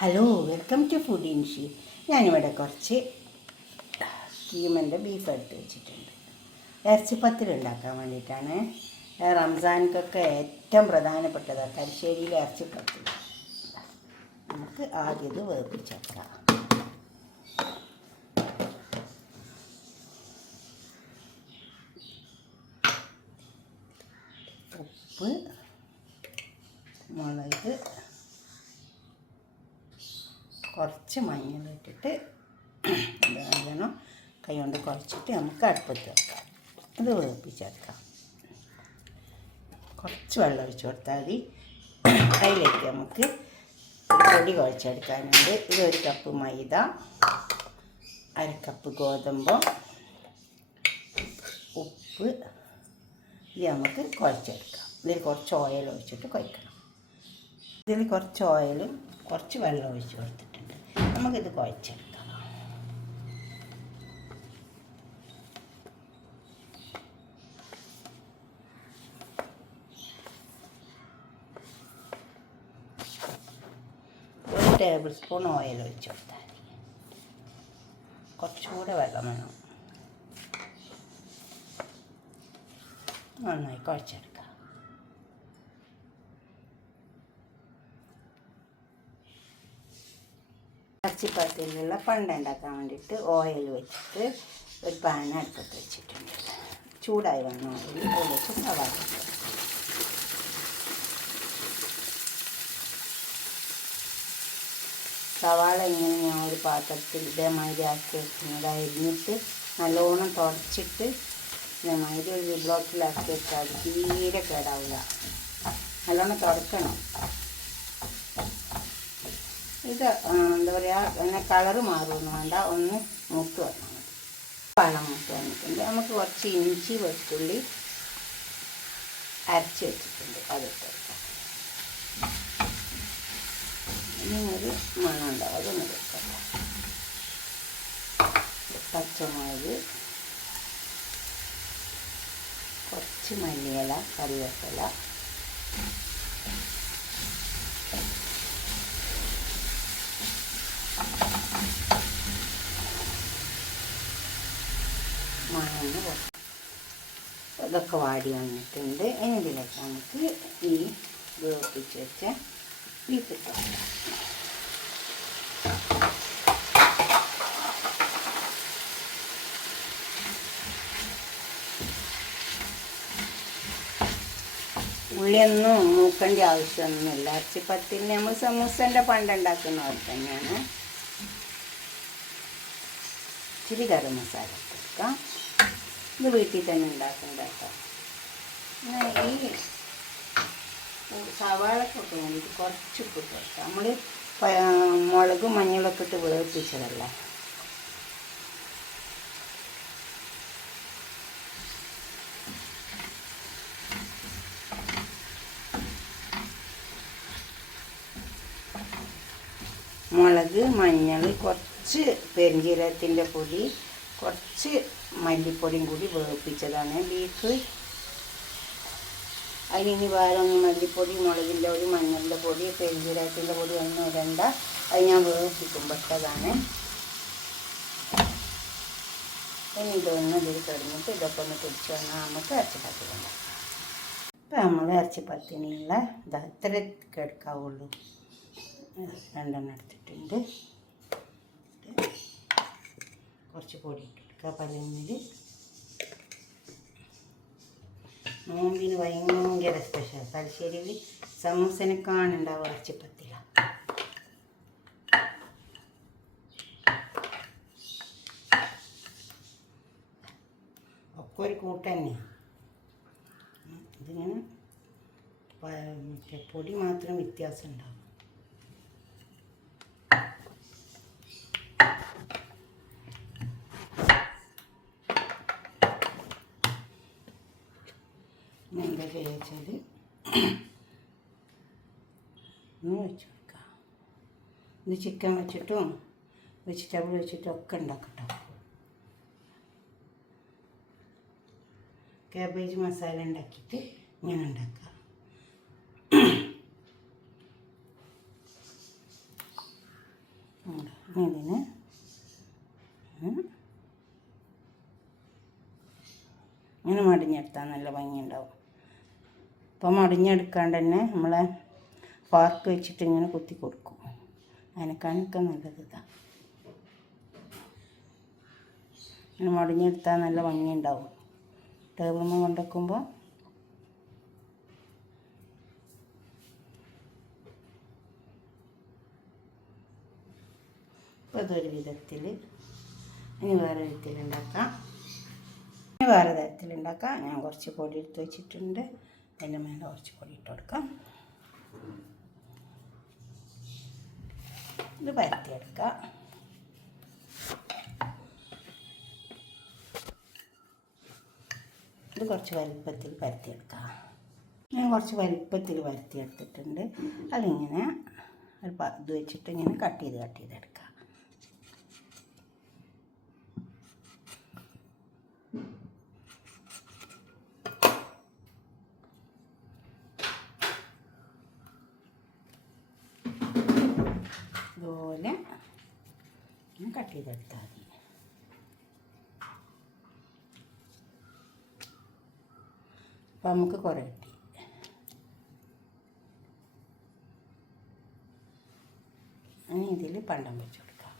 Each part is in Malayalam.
ഹലോ, വെൽക്കം ടു ഫുഡ് ഇൻഷി. ഞാനിവിടെ കുറച്ച് കീമൻ്റെ ബീഫ് എടുത്ത് വെച്ചിട്ടുണ്ട്. ഇറച്ചിപ്പത്തിരി ഉണ്ടാക്കാൻ വേണ്ടിയിട്ടാണ്. റംസാൻക്കൊക്കെ ഏറ്റവും പ്രധാനപ്പെട്ടതാണ് തലശ്ശേരിയിലെ ഇറച്ചിപ്പത്തിരി. നമുക്ക് ആദ്യം ഇത് വേപ്പിച്ചേക്കാം. ഉപ്പ്, മുളക്, കുറച്ച് മഞ്ഞളിട്ടിട്ട് എന്താകണം കൈ കൊണ്ട് കുഴച്ചിട്ട് നമുക്ക് അടുപ്പത്ത് വെക്കാം. ഇത് വേപ്പിച്ചെടുക്കാം. കുറച്ച് വെള്ളം ഒഴിച്ച് കൊടുത്താൽ മതി. അതിലേക്ക് നമുക്ക് പൊടി കുഴച്ചെടുക്കാനുണ്ട്. ഇത് 1 കപ്പ് മൈദ, 1/2 കപ്പ് ഗോതമ്പ്, ഉപ്പ്. ഇത് നമുക്ക് കുഴച്ചെടുക്കാം. ഇതിൽ കുറച്ച് ഓയിൽ ഒഴിച്ചിട്ട് കുഴക്കണം. ഇതിൽ കുറച്ച് ഓയിലും കുറച്ച് വെള്ളം ഒഴിച്ച് കൊടുത്തിട്ടുണ്ട്. നമുക്കിത് കുഴച്ചെടുക്കാം. ഒരു ടേബിൾ സ്പൂൺ ഓയിൽ ഒഴിച്ച് കൊടുത്താൽ മതി. കുറച്ചുകൂടെ വെള്ളം വേണം. നന്നായി കുഴച്ചെടുക്കാം. ഇറച്ചിപ്പത്തിരിയുള്ള പണ്ട ഉണ്ടാക്കാൻ വേണ്ടിയിട്ട് ഓയിൽ വെച്ചിട്ട് ഒരു പാൻ അടുപ്പത്ത് വെച്ചിട്ടുണ്ട്. ചൂടായി വന്ന ഓയിൽ അതിലേക്ക് സവാള ഇട്ട്. സവാള ഇങ്ങനെ ഞാൻ ഒരു പാത്രത്തിൽ ഇതേമാതിരി ആക്കി വെക്കുന്നത് അരിഞ്ഞിട്ട് നല്ലോണം തുടച്ചിട്ട് ഇതേമാതിരി ഒരു ബ്ലോക്കിലാക്കി വെച്ചാൽ തീരെ കേടാവില്ല. നല്ലോണം തുടക്കണം. ഇത് എന്താ പറയുക, പിന്നെ കളറ് മാറുമെന്ന് വേണ്ട, ഒന്ന് മൂത്ത് വന്നാൽ മതി. പഴം മൂത്ത് വന്നിട്ടുണ്ട്. നമുക്ക് കുറച്ച് ഇഞ്ചി വെളുത്തുള്ളി അരച്ച് വെച്ചിട്ടുണ്ട്, അതിട്ട് വെക്കാം. ഇനി ഒരു മണം ഉണ്ടാവും, അതൊന്ന് വെക്കാം. പച്ചമുളക്, കുറച്ച് മല്ലിയില, കറിവേപ്പില, മണന്ന് പോകും. ഇതൊക്കെ വാടി വന്നിട്ടുണ്ട്. ഇനി ഇതിലേക്ക് നമുക്ക് ഈ വേപ്പിച്ച് വെച്ച ബീഫ് ഇട്ട് കൊടുക്കാം. ഉള്ളിയൊന്നും മൂക്കേണ്ട ആവശ്യമൊന്നുമില്ല. ഇറച്ചിപ്പത്തിരി നമ്മൾ സമൂസൻ്റെ പണ്ടുണ്ടാക്കുന്ന പോലെ തന്നെയാണ്. ഇച്ചിരി ഗരം മസാല ഇട്ട് കൊടുക്കാം. ഇത് വീട്ടിൽ തന്നെ ഉണ്ടാക്കേണ്ട കേട്ടോ. ഈ സവാളക്കൊക്കെ വേണ്ടിയിട്ട് കുറച്ച് ഉപ്പിട്ട് കൊടുക്കാം. നമ്മൾ മുളകും മഞ്ഞളൊക്കെ ഇട്ട് വേർപ്പിച്ചതല്ലേ. മുളക്, മഞ്ഞൾ, കുറച്ച് പെരുംജീരകത്തിൻ്റെ പൊടി, കുറച്ച് മല്ലിപ്പൊടിയും കൂടി വേവിപ്പിച്ചതാണ് ബീഫ്. അതിനി വേറെ ഒന്നും മല്ലിപ്പൊടി, മുളകിൻ്റെ പൊടി, മഞ്ഞളിൻ്റെ പൊടി, പെരുംജീരകത്തിൻ്റെ പൊടി ഒന്നും ഇടണ്ട. അത് ഞാൻ വേവിപ്പിക്കുമ്പോഴത്തതാണ്. ഇനി ഇതൊന്ന് ഇതിൽ കഴിഞ്ഞിട്ട് ഇതൊക്കെ ഒന്ന് തിരിച്ച് വന്നാൽ നമുക്ക് ഇറച്ചിപ്പത്തിരി ഉണ്ടാക്കാം. ഇപ്പം നമ്മൾ ഇറച്ചിപ്പത്തിനുള്ള ഇത്ര എടുക്കാവുള്ളൂ. 2 എടുത്തിട്ടുണ്ട്. കുറച്ച് പൊടി ഇട്ടെടുക്കുക. പതിനൊന്നിൽ നോമ്പിന് ഭയങ്കര സ്പെഷ്യൽ. തലശ്ശേരിയിൽ സമൂസനെക്കാണ് ഉണ്ടാവുക ഇറച്ചിപ്പത്തിരി. ഒക്കെ ഒരു കൂട്ട് തന്നെയാണ്. ഇതിങ്ങനെ മറ്റേ പൊടി മാത്രം വ്യത്യാസം ഉണ്ടാവും. എന്താ ചെയ്യുക വെച്ചാൽ ഒന്ന് വെച്ച് കൊടുക്കാം. ഇത് ചിക്കൻ വെച്ചിട്ടും വെജിറ്റബിൾ വെച്ചിട്ടും ഒക്കെ ഉണ്ടാക്കട്ടോ. കാബേജ് മസാല ഉണ്ടാക്കിയിട്ട് ഇങ്ങനെ ഉണ്ടാക്കുക. ഇതിന് ഇങ്ങനെ മടിഞ്ഞെടുത്താൽ നല്ല ഭംഗിയുണ്ടാവും. അപ്പോൾ മടിഞ്ഞെടുക്കാണ്ട് തന്നെ നമ്മളെ പാർക്ക് വെച്ചിട്ട് ഇങ്ങനെ കുത്തി കൊടുക്കും. അതിനേക്കാളൊക്കെ നല്ലത് ഇതാണ്. ഇങ്ങനെ മടിഞ്ഞെടുത്താൽ നല്ല ഭംഗിയുണ്ടാവും. ടേബിളിൽ കൊണ്ടുവെക്കുമ്പോൾ അപ്പോൾ അതൊരു വിധത്തിൽ. ഇനി വേറെ വിധത്തിലുണ്ടാക്കാം. വേറെ തരത്തിലുണ്ടാക്കാം. ഞാൻ കുറച്ച് പൊടി എടുത്ത് വെച്ചിട്ടുണ്ട്. അതിൻ്റെ മേലെ കുറച്ച് പൊടി ഇട്ട് കൊടുക്കാം. ഇത് പരത്തിയെടുക്കാം. ഇത് കുറച്ച് വലിപ്പത്തിൽ പരത്തിയെടുക്കാം. ഞാൻ കുറച്ച് വലിപ്പത്തിൽ പരത്തിയെടുത്തിട്ടുണ്ട്. അതിങ്ങനെ ഒരു ഇത് വെച്ചിട്ട് ഇങ്ങനെ കട്ട് ചെയ്തെടുക്കാം. ഇതുപോലെ കട്ട് ചെയ്തെടുത്താൽ മതി. അപ്പോൾ നമുക്ക് കുറേ കിട്ടി. ഇനി ഇതിൽ പണ്ടം വെച്ച് കൊടുക്കാം.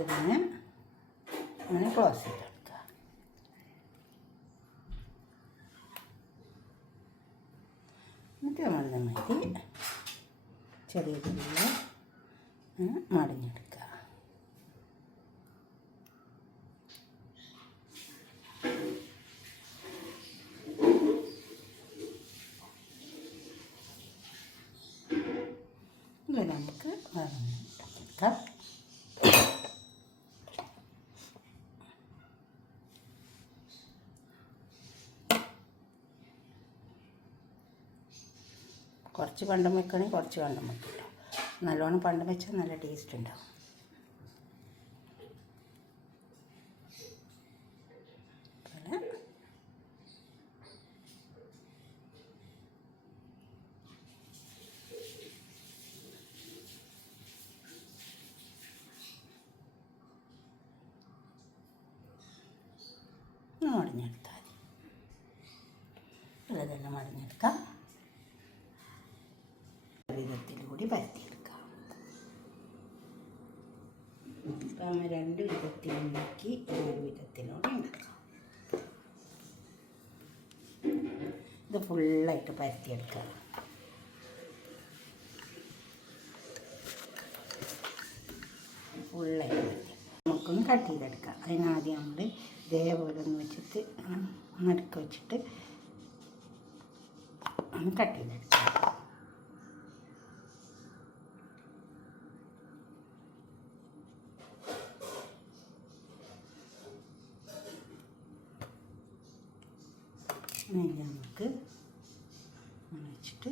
ഇതിനെ അങ്ങനെ ക്ലോസ് ചെയ്ത് കൊടുക്കുക. എന്നിട്ട് നമ്മൾ നന്നായിട്ട് ചെറിയ രീതിയിൽ മടങ്ങിയെടുക്കുക. ഇത് നമുക്ക് ഉണ്ടാക്കിയെടുക്കാം. കുറച്ച് പണ്ടം വെക്കണമെങ്കിൽ കുറച്ച് പണ്ടം വെക്കില്ല. നല്ലോണം പണ്ടം വെച്ചാൽ നല്ല ടേസ്റ്റ് ഉണ്ടാവും. മടഞ്ഞെടുത്താൽ മതി. ഇതെല്ലാം മടഞ്ഞെടുക്കാം. വിധത്തിലൂടെ പരത്തിയെടുക്കാം. അപ്പം രണ്ട് വിധത്തിലുണ്ടാക്കി ഒരു വിധത്തിലൂടെ ഉണ്ടാക്കാം. ഇത് ഫുള്ളായിട്ട് പരത്തിയെടുക്കാം. ഫുള്ളായിട്ട് പരത്തി നമുക്കൊന്ന് കട്ട് ചെയ്തെടുക്കാം. അതിനാദ്യം നമ്മൾ ഇതേപോലെ ഒന്ന് വെച്ചിട്ട് നടുക്ക് വെച്ചിട്ട് ഒന്ന് കട്ട് ചെയ്തെടുക്കാം. ഇനി നമുക്ക് വെച്ചിട്ട്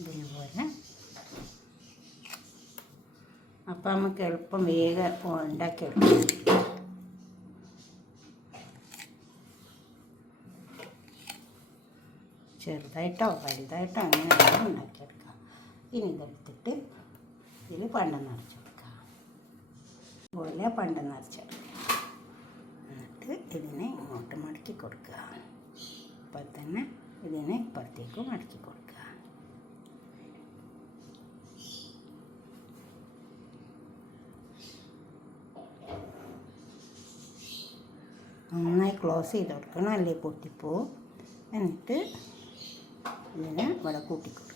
ഇതേപോലെ. അപ്പം നമുക്ക് എളുപ്പം വേഗം ഉണ്ടാക്കിയെടുക്കാം. ചെറുതായിട്ടോ വലുതായിട്ടോ അങ്ങനെ ഉണ്ടാക്കിയെടുക്കാം. ഇനി ഇതെടുത്തിട്ട് ഇതിൽ പണ്ടം നിറച്ച് കൊടുക്കാം. അതുപോലെ പണ്ടം നിറച്ചെടുക്കുക. എന്നിട്ട് ഇതിനെ ഇങ്ങോട്ട് മടക്കി കൊടുക്കുക. അപ്പോൾ തന്നെ ഇതിനെ ഇപ്പുറത്തേക്ക് മടക്കി കൊടുക്കുക. നന്നായി ക്ലോസ് ചെയ്ത് കൊടുക്കണം, അല്ലേ പൊട്ടിപ്പോവും. എന്നിട്ട് ഇതിനെ ഇവിടെ കൂട്ടിക്കൊടുക്കുക.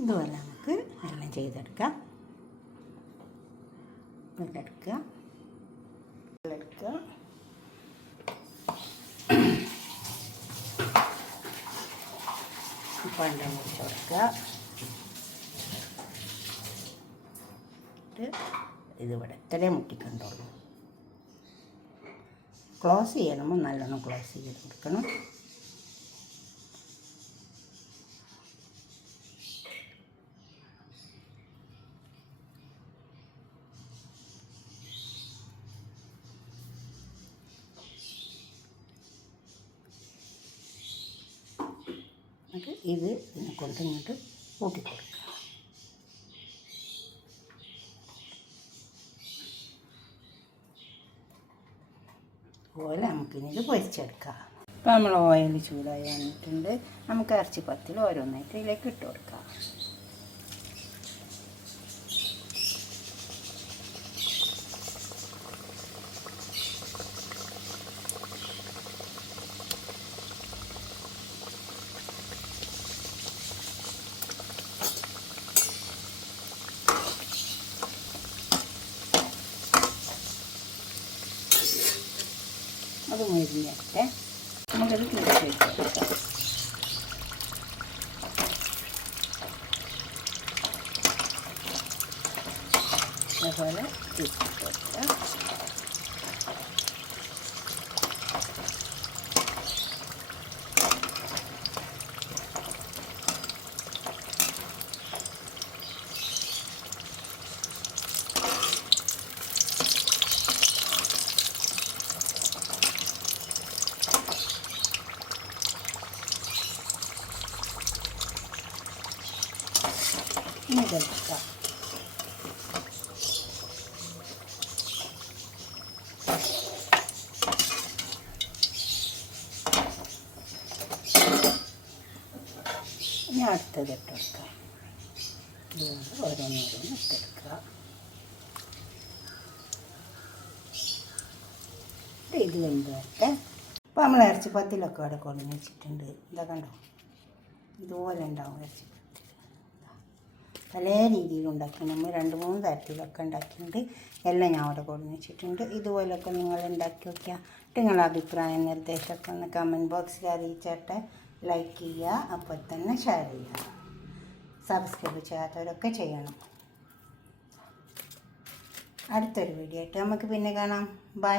ഇതുപോലെ നമുക്ക് എല്ലാം ചെയ്തെടുക്കാം. വെള്ളമെടുക്കുക, പണ്ടം മുറിച്ച് കൊടുക്കുക. ഇതിവിടെ ഇത്രയും മുട്ടിക്കണ്ടുള്ളൂ. ക്ലോസ് ചെയ്യണം, നല്ലോണം ക്ലോസ് ചെയ്ത് കൊടുക്കണം. എന്നിട്ട് ഇതിനെ കൊണ്ട് ഇങ്ങോട്ട് കൂട്ടിക്കൊടുക്കുക. അതുപോലെ നമുക്കിനി ഇത് പൊരിച്ചെടുക്കാം. ഇപ്പോൾ നമ്മൾ ഓയിൽ ചൂടായി വന്നിട്ടുണ്ട്. നമുക്ക് ഇറച്ചിപ്പത്തിൽ ഓരോന്നായിട്ട് ഇതിലേക്ക് ഇട്ട് കൊടുക്കാം. അത് മുരിഞ്ഞിട്ട് നമുക്കത് തിരിച്ച് വെച്ച് കൊടുക്കാം. അതേപോലെ തിരിച്ചിട്ട് കൊടുക്കുക. ഇനി ഇതെടുക്കാം. ഇനി അടുത്തത് ഇട്ടെടുക്കാം. ഓരോന്നോരോന്ന് ഇട്ടെടുക്കുക. ഇത് വെന്തൊക്കെ ഇപ്പോൾ നമ്മൾ ഇറച്ചിപ്പത്തിലൊക്കെ അവിടെ കൊണ്ടുവന്ന് വെച്ചിട്ടുണ്ട്. ഇതാ കണ്ടോ, ഇതുപോലെ ഉണ്ടാവും ഇറച്ചിപ്പത്തിൽ. പല രീതിയിൽ ഉണ്ടാക്കിയിട്ടുണ്ട്. നമ്മൾ 2-3 തരത്തിലൊക്കെ ഉണ്ടാക്കിയിട്ടുണ്ട്. എല്ലാം ഞാൻ അവിടെ കൊണ്ടുവന്ന് വെച്ചിട്ടുണ്ട്. ഇതുപോലൊക്കെ നിങ്ങൾ ഉണ്ടാക്കി വയ്ക്കുക. നിങ്ങളുടെ അഭിപ്രായം നിർദ്ദേശമൊക്കെ ഒന്ന് കമൻറ്റ് ബോക്സിൽ അറിയിച്ചിട്ട് ലൈക്ക് ചെയ്യുക, അപ്പോൾ തന്നെ ഷെയർ ചെയ്യുക. സബ്സ്ക്രൈബ് ചെയ്യാത്തവരൊക്കെ ചെയ്യണം. അടുത്തൊരു വീഡിയോ ആയിട്ട് നമുക്ക് പിന്നെ കാണാം. ബൈ.